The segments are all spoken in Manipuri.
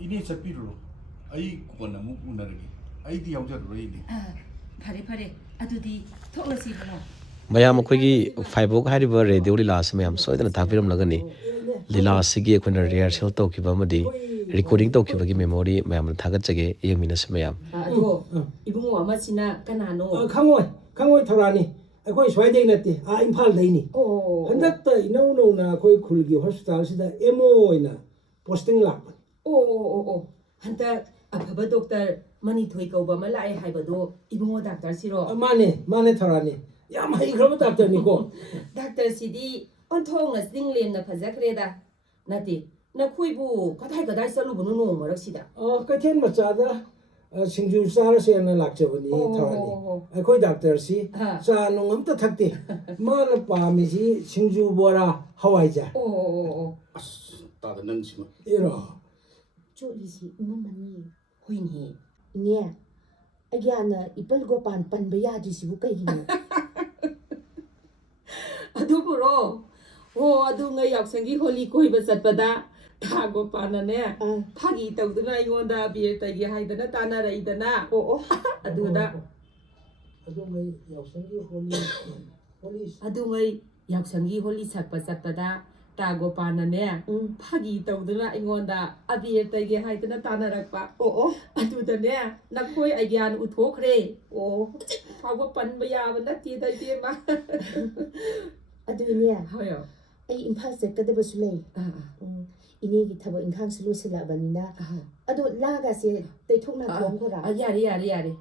ini sapiro ai kona mu unaragi ai di haujar reini Pare adudi thoklasi bano mayam akhoi Phaibok hariba radio Lila mayam soidana thapiram lagani Lila sigi akhona rehearsal tawkiba amadi recording tawkibagi memory mayam thagatjage yemina mayam ado ibungo amasina kanano khangoi thorani akhoi swaidei nate a imphal daini handakta inau na akhoi khulgi hospital sida emo ina posting lakpa hanta afaba doctor Manithoi kauba malai haibado ibungo doctor siro mane thorani yam hai khaba doctor ni ko doctor sidi onthong na singlem na phajakreda nati na khoibu kadai salubunu no maraksida kaithen machada singju sara se na lakchabani thorani akhoi doctor si cha nongam ta thakte mana pami si singju bora hawaija tada nang sima ero Chulisi umamani hoini ine agyana ipal gopan panbaya disibu kaigino aduburo adu ngai yaksangi holi koiba satpada tago panane phagi tawduna igonda bier tagi haidana tana raidana aduda adu ngai yaksangi holi satpa satpada tago panane phagi tawduna igonda abier tagi haidana tana rakpa adudane nakoi agyan uthokre phago panba yaba nati dai de ma adune hoyo ai imphal sekada basulei ine gi thabo inkhang solution labanina ado laga se teithokna thom khora yare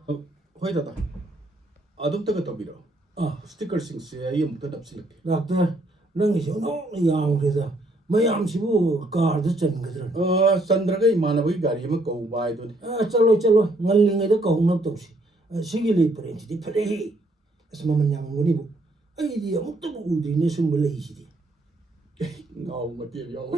hoi dada adum taga tabiro sticker sing se ai amta dapsilak doctor nang iso no yang keda mayam sibu car da chan gadra sandraga imanabai gari ma kau bai doni chalo ngallingai da kau nap tawsi sigi le parenti di phare asma man yang ngoni bu ai di amta bu udri ne sum lei si di ngau ma te yaw